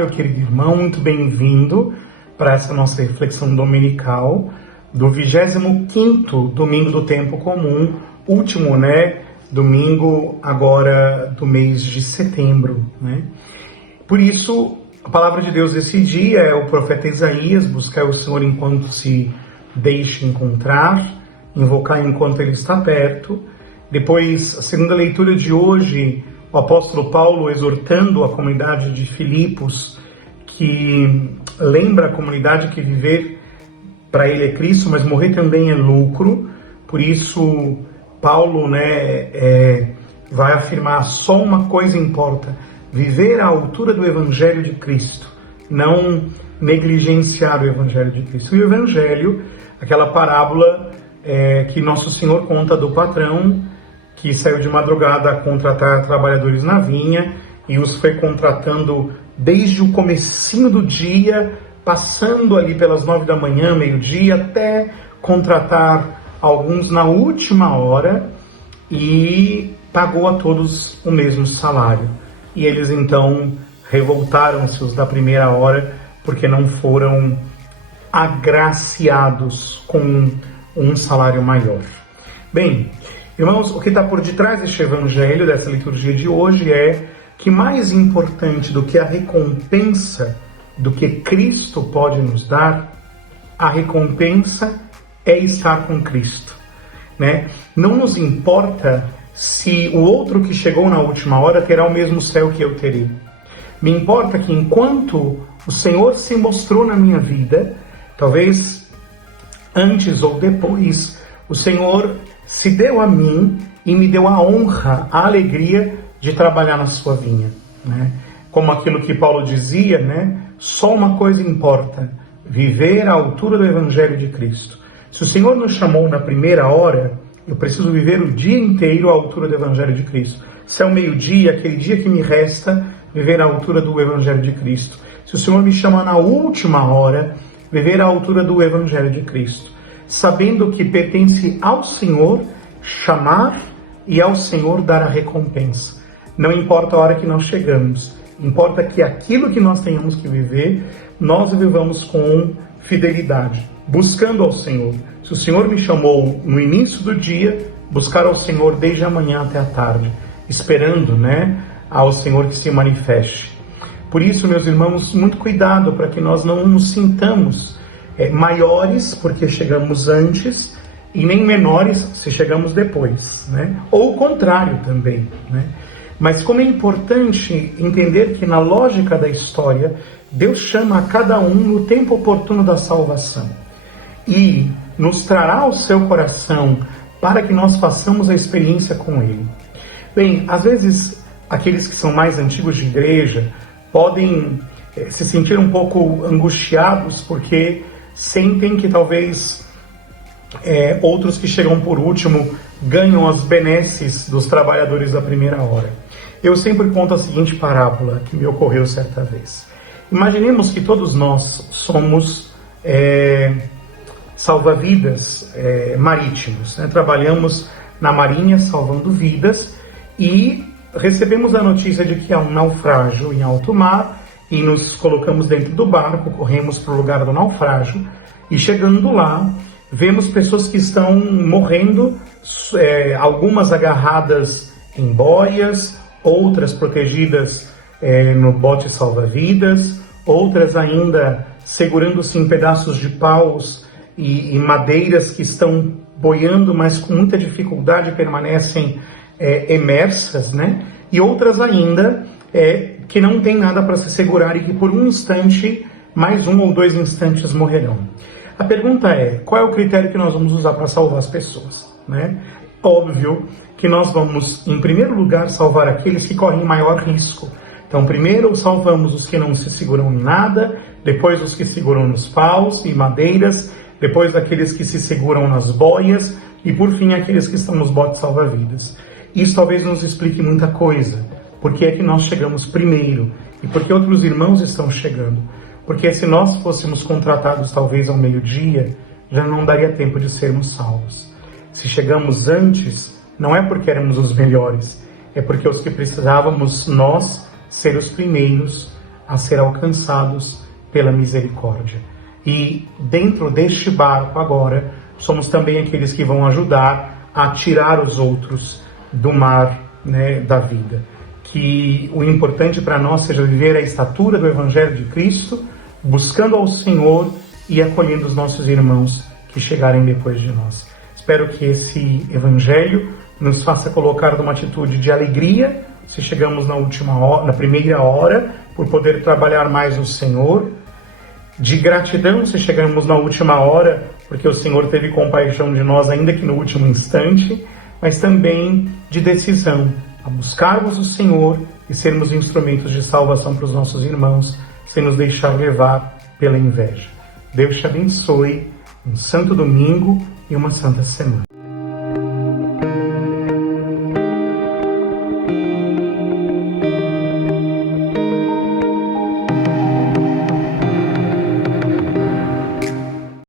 meu querido irmão, muito bem-vindo para essa nossa reflexão dominical do 25º domingo do tempo comum, último, domingo agora do mês de setembro, Por isso, a palavra de Deus desse dia é o profeta Isaías: buscar o Senhor enquanto se deixe encontrar, invocar enquanto Ele está perto. Depois, a segunda leitura de hoje, o apóstolo Paulo exortando a comunidade de Filipos, que lembra a comunidade que viver para ele é Cristo, mas morrer também é lucro. Por isso, Paulo vai afirmar: só uma coisa importa, viver à altura do Evangelho de Cristo, não negligenciar o Evangelho de Cristo. E o Evangelho, aquela parábola que Nosso Senhor conta do patrão que saiu de madrugada a contratar trabalhadores na vinha e os foi contratando desde o comecinho do dia, passando ali pelas 9 da manhã, meio-dia, até contratar alguns na última hora, e pagou a todos o mesmo salário. E eles então revoltaram-se, os da primeira hora, porque não foram agraciados com um salário maior. Bem, irmãos, o que está por detrás deste evangelho, dessa liturgia de hoje, é que mais importante do que a recompensa do que Cristo pode nos dar, a recompensa é estar com Cristo, Não nos importa se o outro que chegou na última hora terá o mesmo céu que eu terei. Me importa que enquanto o Senhor se mostrou na minha vida, talvez antes ou depois, o Senhor se deu a mim e me deu a honra, a alegria de trabalhar na sua vinha, Como aquilo que Paulo dizia, Só uma coisa importa, viver à altura do Evangelho de Cristo. Se o Senhor nos chamou na primeira hora, eu preciso viver o dia inteiro à altura do Evangelho de Cristo. Se é o meio-dia, aquele dia que me resta, viver à altura do Evangelho de Cristo. Se o Senhor me chama na última hora, viver à altura do Evangelho de Cristo, sabendo que pertence ao Senhor chamar e ao Senhor dar a recompensa. Não importa a hora que nós chegamos, importa que aquilo que nós tenhamos que viver, nós vivamos com fidelidade, buscando ao Senhor. Se o Senhor me chamou no início do dia, buscar ao Senhor desde a manhã até a tarde, esperando, ao Senhor que se manifeste. Por isso, meus irmãos, muito cuidado para que nós não nos sintamos maiores porque chegamos antes e nem menores se chegamos depois, Ou o contrário também, Mas como é importante entender que na lógica da história, Deus chama a cada um no tempo oportuno da salvação e nos trará ao seu coração para que nós façamos a experiência com Ele. Bem, às vezes aqueles que são mais antigos de igreja podem se sentir um pouco angustiados porque sentem que talvez outros que chegam por último ganham as benesses dos trabalhadores da primeira hora. Eu sempre conto a seguinte parábola que me ocorreu certa vez. Imaginemos que todos nós somos salva-vidas marítimos, Trabalhamos na marinha salvando vidas e recebemos a notícia de que há um naufrágio em alto mar e nos colocamos dentro do barco, corremos para o lugar do naufrágio e chegando lá, vemos pessoas que estão morrendo, algumas agarradas em boias, outras protegidas no bote salva-vidas, outras ainda segurando-se em pedaços de paus e madeiras que estão boiando, mas com muita dificuldade permanecem emersas, E outras ainda que não tem nada para se segurar e que por um instante, mais 1 ou 2 instantes morrerão. A pergunta é, qual é o critério que nós vamos usar para salvar as pessoas? Óbvio que nós vamos, em primeiro lugar, salvar aqueles que correm maior risco. Então, primeiro salvamos os que não se seguram em nada, depois os que seguram nos paus e madeiras, depois aqueles que se seguram nas boias e, por fim, aqueles que estão nos botes salva-vidas. Isso talvez nos explique muita coisa. Por que é que nós chegamos primeiro? E por que outros irmãos estão chegando? Porque se nós fôssemos contratados talvez ao meio-dia, já não daria tempo de sermos salvos. Se chegamos antes, não é porque éramos os melhores, é porque os que precisávamos nós ser os primeiros a ser alcançados pela misericórdia. E dentro deste barco agora, somos também aqueles que vão ajudar a tirar os outros do mar, né, da vida. Que o importante para nós seja viver a estatura do Evangelho de Cristo, buscando ao Senhor e acolhendo os nossos irmãos que chegarem depois de nós. Espero que esse Evangelho nos faça colocar numa atitude de alegria, se chegamos na primeira hora, por poder trabalhar mais o Senhor, de gratidão se chegamos na última hora, porque o Senhor teve compaixão de nós ainda que no último instante, mas também de decisão, a buscarmos o Senhor e sermos instrumentos de salvação para os nossos irmãos, sem nos deixar levar pela inveja. Deus te abençoe, um santo domingo e uma santa semana.